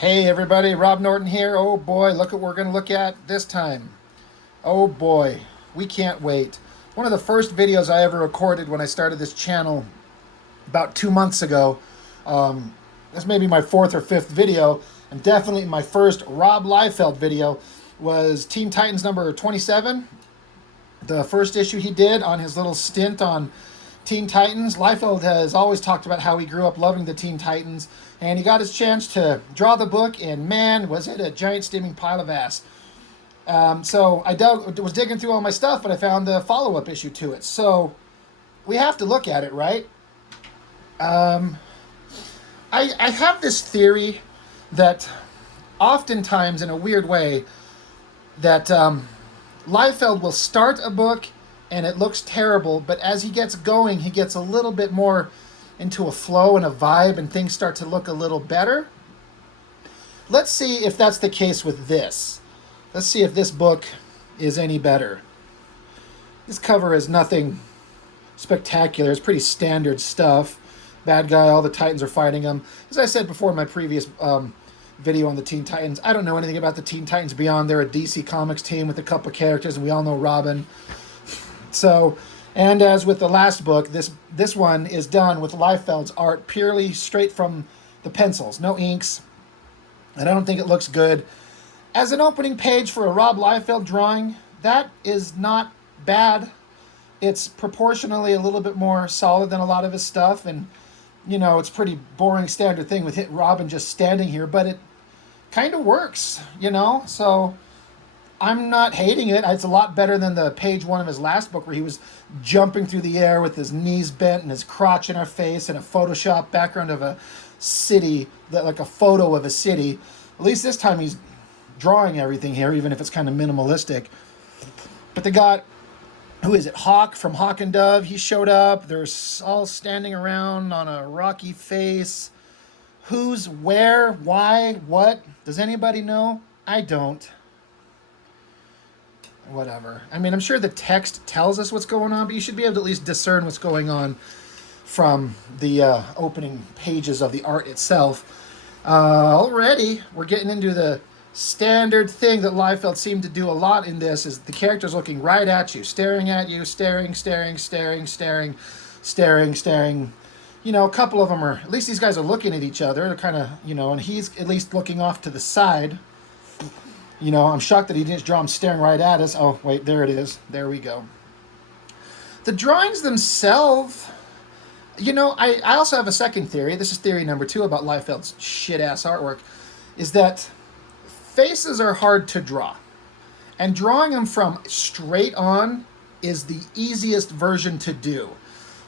Hey everybody, Rob Norton here. Oh boy, look what we're going to look at this time. Oh boy, we can't wait. One of the first videos I ever recorded when I started this channel about 2 months ago. This may be my fourth or fifth video, and definitely my first Rob Liefeld video was Teen Titans number 27. The first issue he did on his little stint on Teen Titans. Liefeld has always talked about how he grew up loving the Teen Titans, and he got his chance to draw the book, and man, was it a giant steaming pile of ass. So I was digging through all my stuff, but I found the follow-up issue to it. So we have to look at it, right? I have this theory that oftentimes, in a weird way, that Liefeld will start a book and it looks terrible, but as he gets going, he gets a little bit more into a flow and a vibe, and things start to look a little better. Let's see if that's the case with this. Let's see if this book is any better. This cover is nothing spectacular. It's pretty standard stuff. Bad guy, all the Titans are fighting him. As I said before in my previous video on the Teen Titans, I don't know anything about the Teen Titans beyond they're a DC Comics team with a couple characters, and we all know Robin. So, and as with the last book, this one is done with Liefeld's art purely straight from the pencils. No inks, and I don't think it looks good. As an opening page for a Rob Liefeld drawing, that is not bad. It's proportionally a little bit more solid than a lot of his stuff, and you know, it's pretty boring standard thing with Robin just standing here, but it kind of works, you know? So I'm not hating it. It's a lot better than the page one of his last book where he was jumping through the air with his knees bent and his crotch in our face and a Photoshop background of a city, like a photo of a city. At least this time he's drawing everything here, even if it's kind of minimalistic. But they got, who is it? Hawk from Hawk and Dove. He showed up. They're all standing around on a rocky face. Who's where, why, what? Does anybody know? I don't. Whatever. I mean, I'm sure the text tells us what's going on, but you should be able to at least discern what's going on from the opening pages of the art itself. Already, we're getting into the standard thing that Liefeld seemed to do a lot in this, is the characters looking right at you, staring, staring, staring. You know, a couple of them are, at least these guys are looking at each other. They're kind of, you know, and he's at least looking off to the side. You know, I'm shocked that he didn't draw him staring right at us. Oh, wait, there it is. There we go. The drawings themselves, you know, I also have a second theory. This is theory number 2 about Liefeld's shit-ass artwork, is that faces are hard to draw. And drawing them from straight on is the easiest version to do.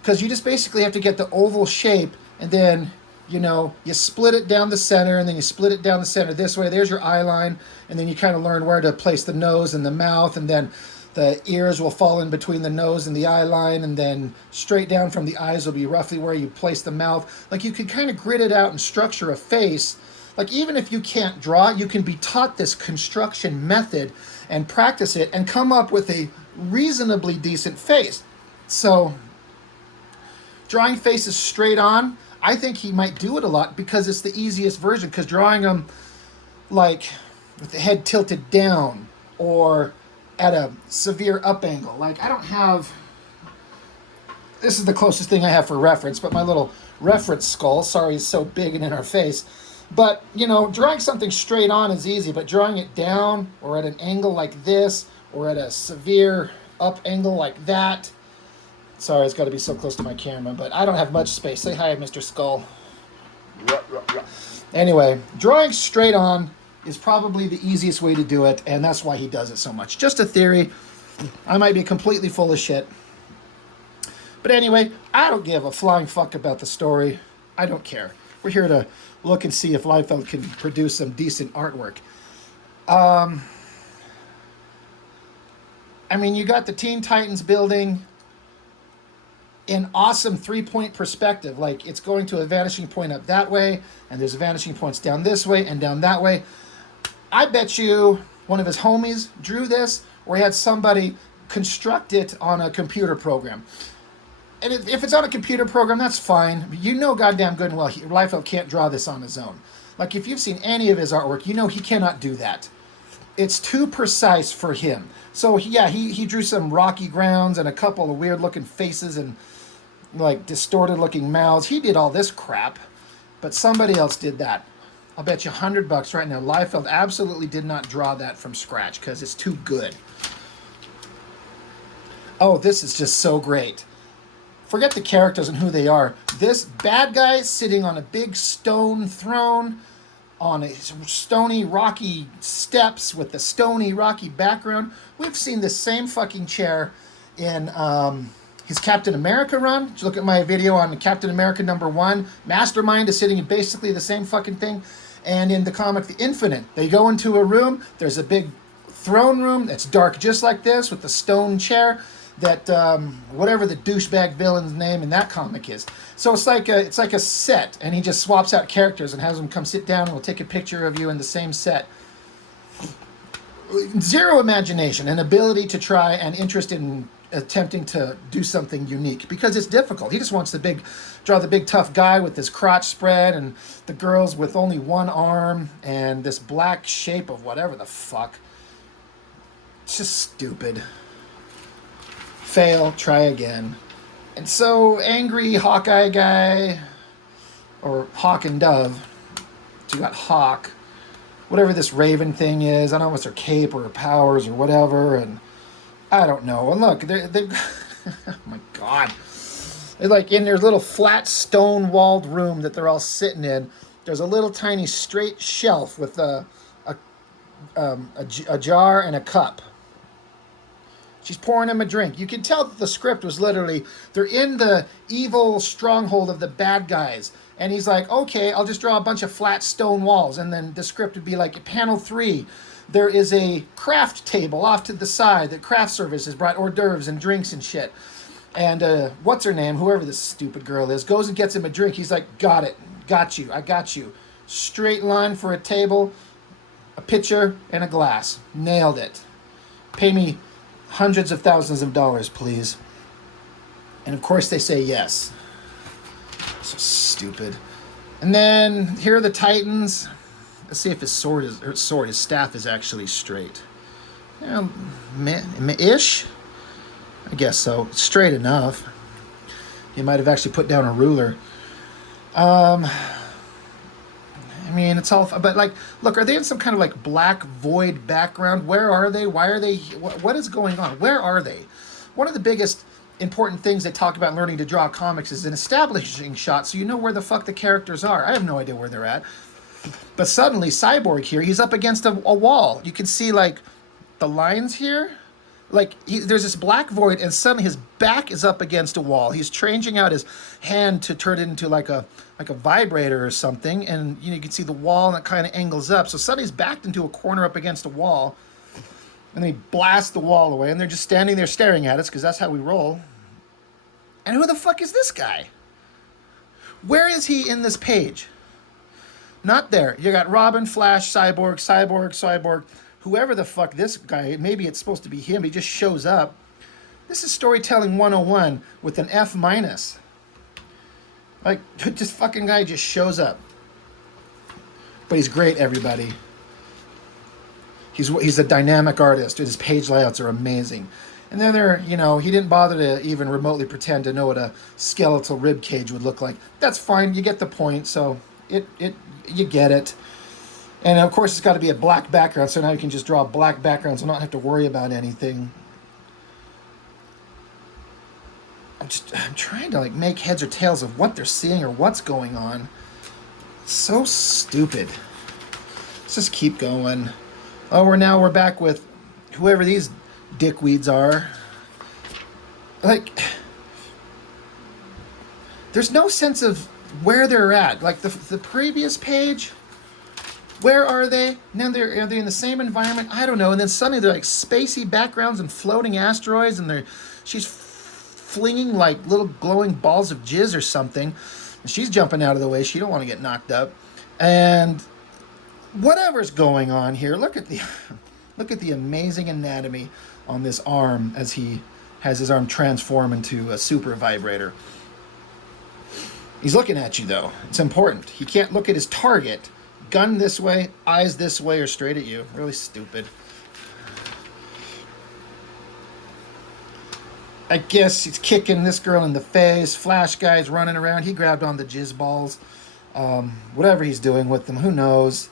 Because you just basically have to get the oval shape, and then, you know, you split it down the center, and then you split it down the center this way. There's your eye line, and then you kind of learn where to place the nose and the mouth, and then the ears will fall in between the nose and the eye line, and then straight down from the eyes will be roughly where you place the mouth. Like, you could kind of grid it out and structure a face. Like, even if you can't draw, you can be taught this construction method and practice it and come up with a reasonably decent face. So, drawing faces straight on, I think he might do it a lot because it's the easiest version. Because drawing them like with the head tilted down or at a severe up angle, like I don't have, this is the closest thing I have for reference, but my little reference skull, sorry, is so big and in our face. But, you know, drawing something straight on is easy, but drawing it down or at an angle like this or at a severe up angle like that, sorry, it's got to be so close to my camera, but I don't have much space. Say hi, Mr. Skull. Anyway, drawing straight on is probably the easiest way to do it, and that's why he does it so much. Just a theory. I might be completely full of shit. But anyway, I don't give a flying fuck about the story. I don't care. We're here to look and see if Liefeld can produce some decent artwork. I mean, you got the Teen Titans building in awesome 3-point perspective. Like, it's going to a vanishing point up that way, and there's vanishing points down this way and down that way. I bet you one of his homies drew this, or he had somebody construct it on a computer program. And if it's on a computer program, that's fine. But you know goddamn good and well, Liefeld can't draw this on his own. Like, if you've seen any of his artwork, you know he cannot do that. It's too precise for him. So, yeah, he drew some rocky grounds and a couple of weird-looking faces and, like, distorted-looking mouths. He did all this crap, but somebody else did that. I'll bet you $100 right now. Liefeld absolutely did not draw that from scratch because it's too good. Oh, this is just so great. Forget the characters and who they are. This bad guy sitting on a big stone throne on a stony, rocky steps with the stony, rocky background. We've seen this same fucking chair in his Captain America run. Just look at my video on Captain America #1. Mastermind is sitting in basically the same fucking thing. And in the comic The Infinite, they go into a room. There's a big throne room that's dark just like this with the stone chair that whatever the douchebag villain's name in that comic is. So it's like a set, and he just swaps out characters and has them come sit down and we'll take a picture of you in the same set. Zero imagination and ability to try and interest in attempting to do something unique because it's difficult. He just wants draw the big tough guy with his crotch spread and the girls with only one arm and this black shape of whatever the fuck. It's just stupid. Fail, try again. And so angry Hawkeye guy, or Hawk and Dove. So you got Hawk, whatever this Raven thing is. I don't know if it's her cape or her powers or whatever, and I don't know. And look, they oh my God. They're like in their little flat stone-walled room that they're all sitting in. There's a little tiny straight shelf with a jar and a cup. She's pouring him a drink. You can tell that the script was literally, they're in the evil stronghold of the bad guys. And he's like, okay, I'll just draw a bunch of flat stone walls. And then the script would be like, panel 3, there is a craft table off to the side that craft service has brought hors d'oeuvres and drinks and shit. And what's her name, whoever this stupid girl is, goes and gets him a drink. He's like, got it, got you, I got you. Straight line for a table, a pitcher, and a glass. Nailed it. Pay me hundreds of thousands of dollars, please. And of course they say yes. So stupid. And then here are the Titans. Let's see if his his staff is actually straight. Yeah, ish. I guess so. Straight enough. He might have actually put down a ruler. I mean, it's all, but like, look, are they in some kind of like black void background? Where are they? Why are they? What is going on? Where are they? One of the biggest important things they talk about learning to draw comics is an establishing shot so you know where the fuck the characters are. I have no idea where they're at. But suddenly, Cyborg here, he's up against a wall. You can see like the lines here. Like there's this black void, and suddenly his back is up against a wall. He's changing out his hand to turn it into like a vibrator or something, and you can see the wall and it kind of angles up. So suddenly he's backed into a corner up against a wall, and then he blasts the wall away, and they're just standing there staring at us because that's how we roll. And who the fuck is this guy? Where is he in this page? Not there. You got Robin, Flash, Cyborg. Whoever the fuck this guy, maybe it's supposed to be him, he just shows up. This is storytelling 101 with an F-. Like, this fucking guy just shows up. But he's great, everybody. He's a dynamic artist. His page layouts are amazing. And then he didn't bother to even remotely pretend to know what a skeletal rib cage would look like. That's fine, you get the point, so you get it. And of course, it's got to be a black background, so now you can just draw black backgrounds and not have to worry about anything. I'm trying to like make heads or tails of what they're seeing or what's going on. So stupid. Let's just keep going. Oh, we're back with whoever these dickweeds are. Like, there's no sense of where they're at. Like the previous page. Where are they? Now are they in the same environment? I don't know. And then suddenly they're like spacey backgrounds and floating asteroids, and she's flinging like little glowing balls of jizz or something. And she's jumping out of the way. She don't want to get knocked up. And whatever's going on here, look at the amazing anatomy on this arm as he has his arm transform into a super vibrator. He's looking at you, though. It's important. He can't look at his target. Gun this way, eyes this way, or straight at you. Really stupid. I guess he's kicking this girl in the face. Flash guy's running around. He grabbed on the jizz balls. Whatever he's doing with them, who knows?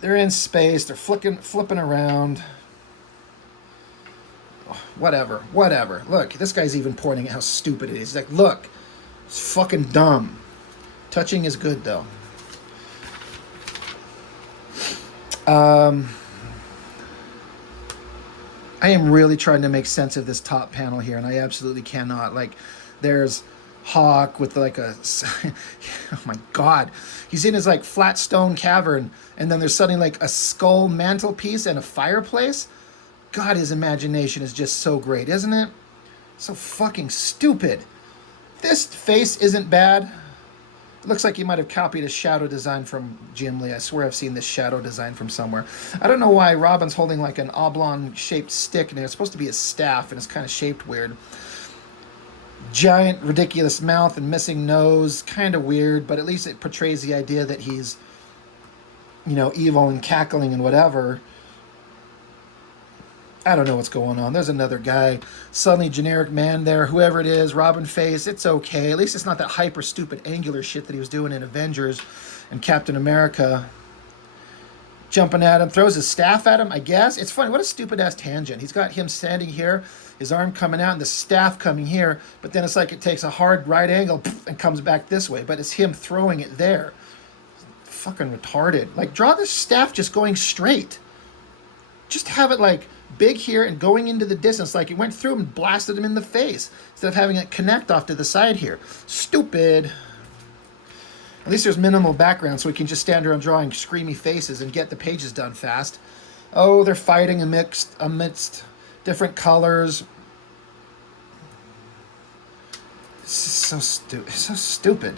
They're in space. They're flipping around. Whatever. Look, this guy's even pointing at how stupid it is. He's like, look, it's fucking dumb. Touching is good, though. I am really trying to make sense of this top panel here, and I absolutely cannot. Like, there's Hawk with like a... oh my God. He's in his like flat stone cavern, and then there's suddenly like a skull mantelpiece and a fireplace. God, his imagination is just so great, isn't it? So fucking stupid. This face isn't bad. It looks like he might have copied a shadow design from Jim Lee. I swear I've seen this shadow design from somewhere. I don't know why Robin's holding like an oblong-shaped stick, and it's supposed to be a staff, and it's kind of shaped weird. Giant, ridiculous mouth and missing nose. Kind of weird, but at least it portrays the idea that he's, you know, evil and cackling and whatever. I don't know what's going on. There's another guy. Suddenly generic man there. Whoever it is, Robin face. It's okay. At least it's not that hyper stupid angular shit that he was doing in Avengers and Captain America. Jumping at him. Throws his staff at him, I guess. It's funny. What a stupid ass tangent. He's got him standing here. His arm coming out and the staff coming here. But then it's like it takes a hard right angle and comes back this way. But it's him throwing it there. Fucking retarded. Like, draw the staff just going straight. Just have it like... big here and going into the distance, like it went through him and blasted him in the face instead of having it connect off to the side here. Stupid. At least there's minimal background so we can just stand around drawing screamy faces and get the pages done fast. Oh, they're fighting amidst different colors. So stupid.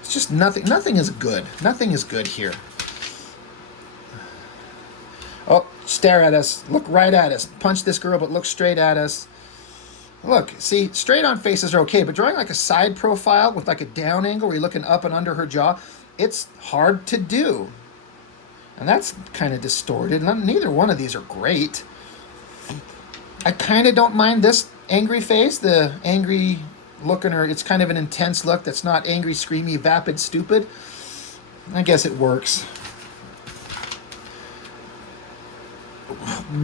It's just nothing is good. Nothing is good here. Oh, stare at us. Look right at us. Punch this girl, but look straight at us. Look, see, straight on faces are okay, but drawing like a side profile with like a down angle where you're looking up and under her jaw, it's hard to do. And that's kind of distorted. Neither one of these are great. I kind of don't mind this angry face, the angry look in her. It's kind of an intense look that's not angry, screamy, vapid, stupid. I guess it works.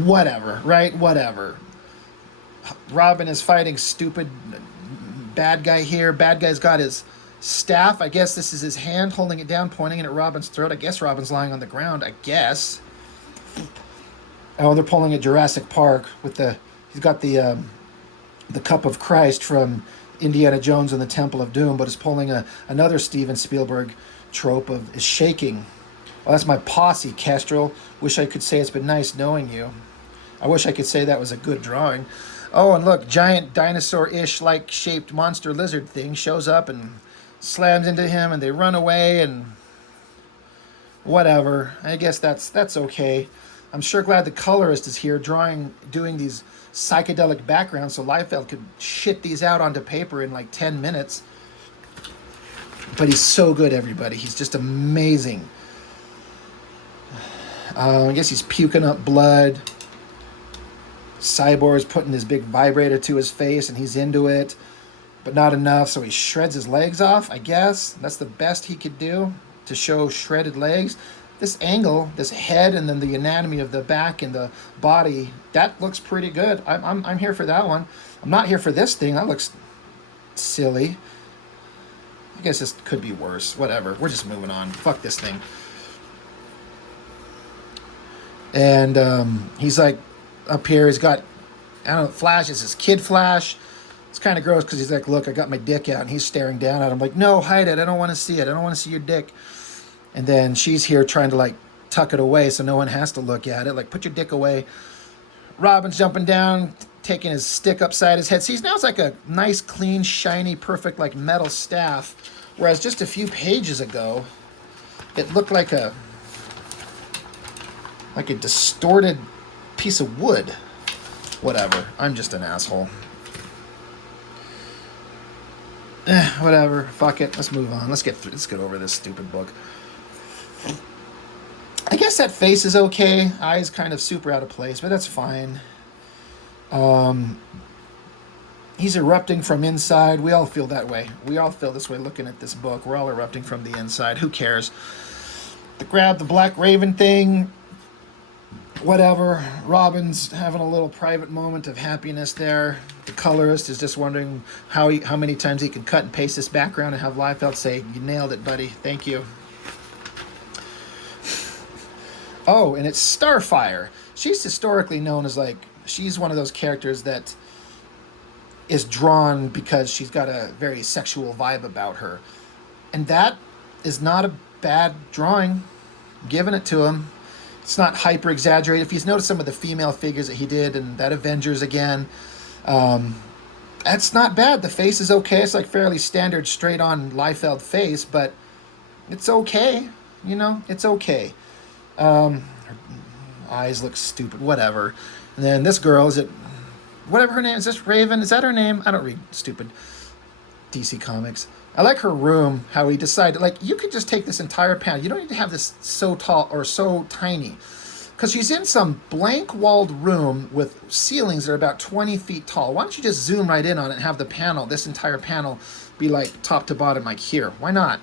Whatever, right? Whatever. Robin is fighting stupid bad guy here. Bad guy's got his staff. I guess this is his hand holding it down, pointing it at Robin's throat. I guess Robin's lying on the ground. I guess. Oh, they're pulling a Jurassic Park with the... He's got the Cup of Christ from Indiana Jones and the Temple of Doom, but is pulling another Steven Spielberg trope of is shaking. Well, that's my posse, Kestrel. Wish I could say it's been nice knowing you. I wish I could say that was a good drawing. Oh, and look, giant dinosaur-ish like shaped monster lizard thing shows up and slams into him, and they run away, and whatever. I guess that's okay. I'm sure glad the colorist is here doing these psychedelic backgrounds so Liefeld could shit these out onto paper in like 10 minutes. But he's so good, everybody. He's just amazing. I guess he's puking up blood. Cyborg's putting his big vibrator to his face, and he's into it, but not enough, so he shreds his legs off, I guess. That's the best he could do to show shredded legs. This angle, this head, and then the anatomy of the back and the body, that looks pretty good. I'm here for that one. I'm not here for this thing. That looks silly. I guess this could be worse. Whatever. We're just moving on. Fuck this thing. And he's like up here. He's got, I don't know, Flash. It's his kid Flash. It's kind of gross because he's like, look, I got my dick out. And he's staring down at him like, no, hide it. I don't want to see it. I don't want to see your dick. And then she's here trying to like tuck it away so no one has to look at it. Like, put your dick away. Robin's jumping down, taking his stick upside his head. See, now it's like a nice, clean, shiny, perfect like metal staff. Whereas just a few pages ago, it looked like a distorted piece of wood. Whatever. I'm just an asshole. Whatever. Fuck it. Let's move on. Let's get over this stupid book. I guess that face is okay. Eyes kind of super out of place, but that's fine. He's erupting from inside. We all feel that way. We all feel this way looking at this book. We're all erupting from the inside. Who cares? The Black Raven thing. Whatever. Robin's having a little private moment of happiness there. The colorist is just wondering how many times he can cut and paste this background and have Liefeld say, "You nailed it, buddy. Thank you." Oh, and it's Starfire. She's historically known as she's one of those characters that is drawn because she's got a very sexual vibe about her. And that is not a bad drawing. I'm giving it to him. It's not hyper exaggerated. If you've noticed some of the female figures that he did and that Avengers again, that's not bad. The face is okay. It's fairly standard straight on Liefeld face, but it's okay. It's okay. Her eyes look stupid. Whatever. And then this girl, whatever her name is, this Raven, is that her name? I don't read stupid DC comics. I like her room, how he decided, you could just take this entire panel. You don't need to have this so tall or so tiny. Because she's in some blank-walled room with ceilings that are about 20 feet tall. Why don't you just zoom right in on it and have this entire panel, be top to bottom, here? Why not?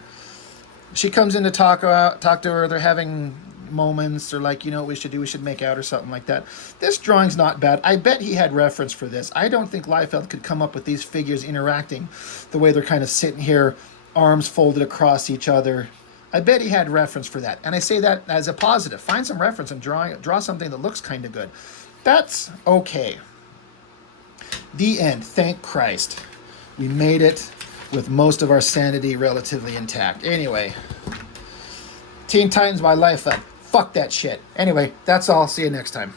She comes in to talk to her. They're having moments. They're what we should do? We should make out or something like that. This drawing's not bad. I bet he had reference for this. I don't think Liefeld could come up with these figures interacting the way they're kind of sitting here, arms folded across each other. I bet he had reference for that. And I say that as a positive. Find some reference and draw something that looks kind of good. That's okay. The end. Thank Christ. We made it with most of our sanity relatively intact. Anyway, Teen Titans by Liefeld. Fuck that shit. Anyway, that's all. See you next time.